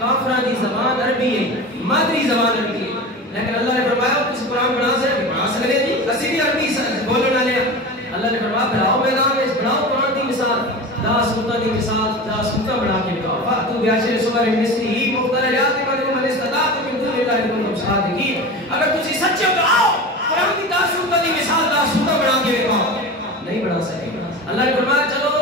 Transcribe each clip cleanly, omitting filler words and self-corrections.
کافران دی زبان عربی ہے، مادری زبان عربی ہے، لیکن اللہ نے فرمایا کس قرآن بنا سکے جی اسی بھی عربی بولنے والے ہیں۔ اللہ نے فرمایا بناؤ میدان میں بناؤ قرآن دی مثال، دا سلطان دی مثال دا سلطان بنا کے دکھاؤ۔ فاتو بیاشر سور مصری مختلجات من من استطاعت من دون اللہ کنتم صادقین۔ اگر تسی سچے ہو تو آؤ قرآن دی دا سلطان دی مثال دا سلطان بنا کے دکھاؤ، نہیں بنا سکے۔ اللہ نے فرمایا چلو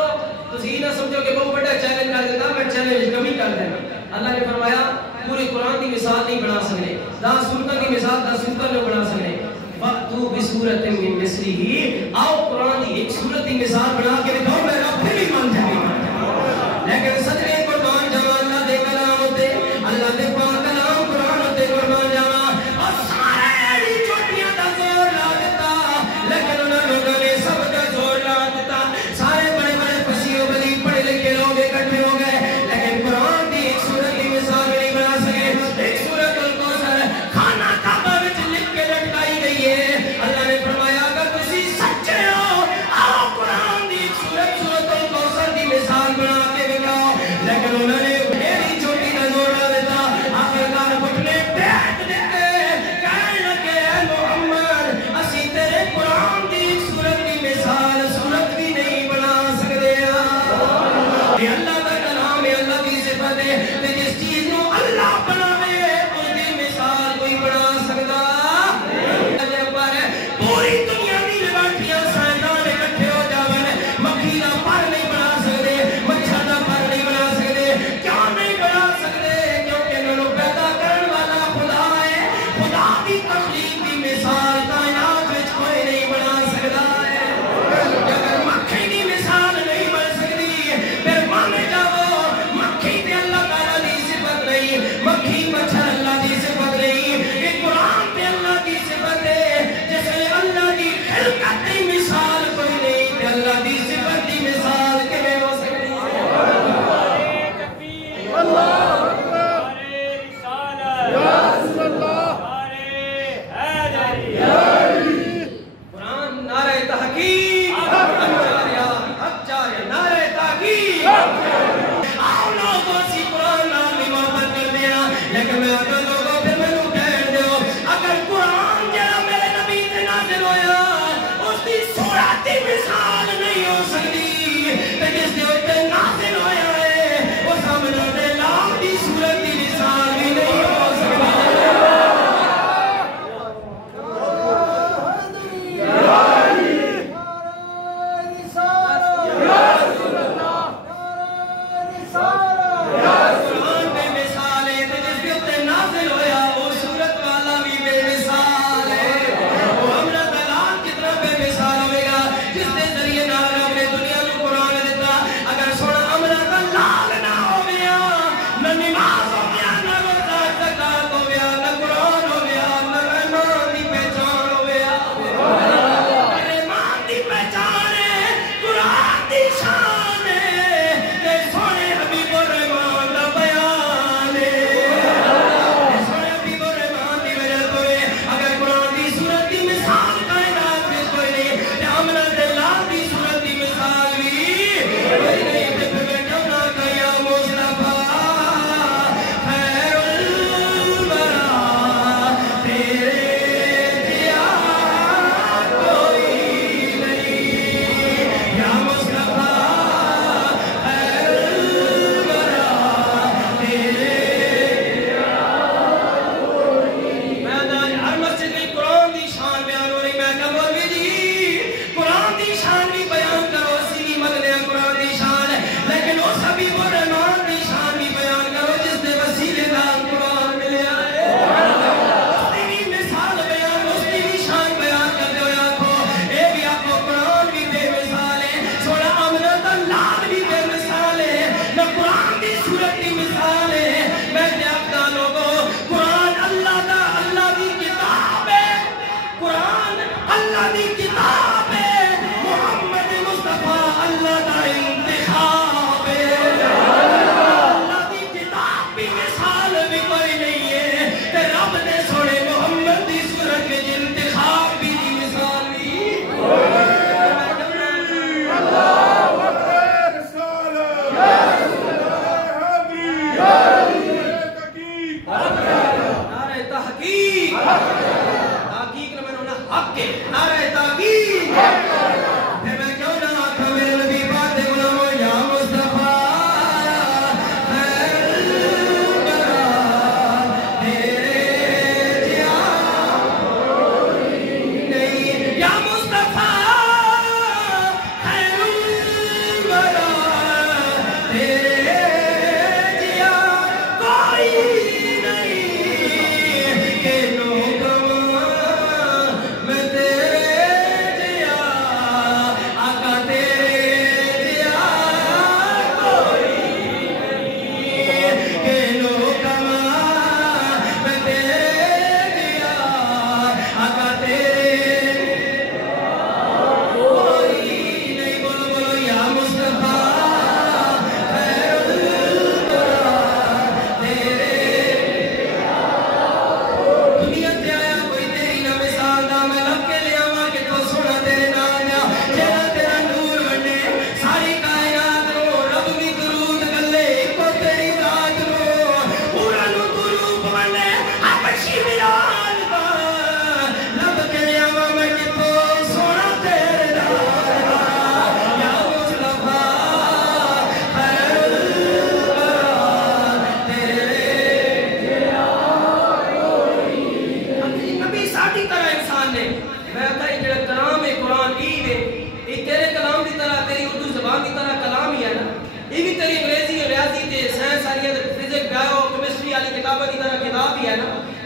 تسی نہ سمجھو کہ بہت بڑا چیلنج کر دیتا، میں چیلنج کمی کر دینا۔ اللہ نے فرمایا پوری قرآن دی مثال نہیں بنا سکتے، دا سلطان دی مثال دا سلطان نہیں بنا سکتے۔ فَأْتُوا بِسُورَةٍ مِّن مِّثْلِهِ، آؤ قرآن دی ایک سورت کی مثال بنا کے دکھاؤ، میں رب پھر بھی مان جائے گا۔ لیکن سجدے قربان جاوا اللہ دے کلام ہوتے، اللہ دے پاک کلام قرآن ہوتے قربان جاوا، اور سارے چوٹیاں دا زور لا دیتا، لیکن انہاں لوگوں نے سب دا زور لا دیتا، سارے بڑے بڑے پسیوں بلی پڑھے لکھے لوگ اکٹھے ہو گئے، لیکن قرآن دی ایک سورت کی مثال نہیں بنا سکے۔ ایک سورت الکوثر خانہ کعبہ وچ لکھ کے لٹکائی گئی ہے۔ اللہ نے فرمایا اگر تسی سچے ہو آؤ قرآن دی سورت الکوثر دی مثال بنا کے دکھاؤ، لیکن انہوں نے میری چھوٹی کا زور نہ دیتا۔ آخرکار گھٹنے ٹیک دیتے، کہنے لگے اے محمد اسی تیرے قرآن دی سورت کی مثال سورت بھی نہیں بنا سکتے ہیں۔ یہ اللہ کا کلام ہے، اللہ کی صفت ہے، کہ جس چیز کو اللہ بناوے اس کی مثال کوئی بنا سکتا۔ پوری دنیا کی لیبارٹریاں سائنسدان اکٹھے ہو جاویں، مکھی دا پر نہیں بنا سکتے، مچھر دا پر نہیں بنا سکتے۔ کیوں نہیں بنا سکتے؟ کیونکہ انہوں پیدا کرن والا خدا ہے، خدا کی تخلیق کی مثال کائنات وچ کوئی نہیں بنا سکتا ہے۔ اگر مکھی کی مثال نہیں بن سکتی پھر مان جاؤ مکھی تے اللہ تعالیٰ دی صفت نہیں، مکھی مچھر اللہ دی صفت نہیں، یہ قرآن تے اللہ دی صفت ہے۔ جیسے اللہ دی خلقت دی مثال کوئی نہیں تے اللہ دی صفت دی مثال کیویں ہو سکتی ہے؟ اللہ اکبر، یا رسول اللہ، قرآن نعرہ تحقیق، حق جاریہ نعرہ تحقیق۔ آؤ لوگوں سی قرآن نام بھی محبت کر دیا، لیکن میں اگر لوگوں پھر میں نو کہہ دیو اگر قرآن جڑا میرے نبی تے نازل ہویا اس دی سورت دی مثال نہیں ہو سکتی، تے جس دے اوتے نازل ہویا ہے وہ سامنے دے لاکھ دی سورت دی مثال بھی نہیں ہو سکتی۔ قرآن بے مثال ہے تے جس دے اوتے نازل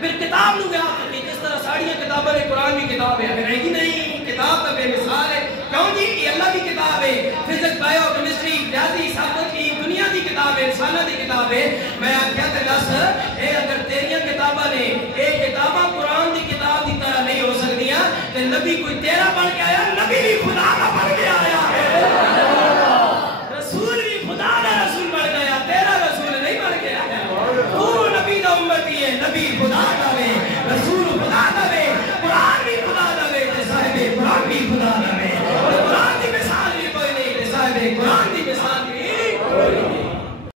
پھر کتاب نو بیان کرتی جس طرح ساڑیاں کتاباں نے قرآن بھی کتاب ہے اگر ہے نہیں کتاب تو بے مثال ہے کیوں جی یہ اللہ کی کتاب ہے فزکس بایو کیمسٹری ریاضی سابق کی دنیا کی کتاب ہے انسانہ کی کتاب ہے میں آخیا تے دس اے اگر تیریاں کتاباں نے اے کتاباں قرآن کی کتاب کی طرح نہیں ہو سکدیاں تے نبی کوئی تیرا بن کے آیا نبی بھی خدا کا بن کے آیا ہے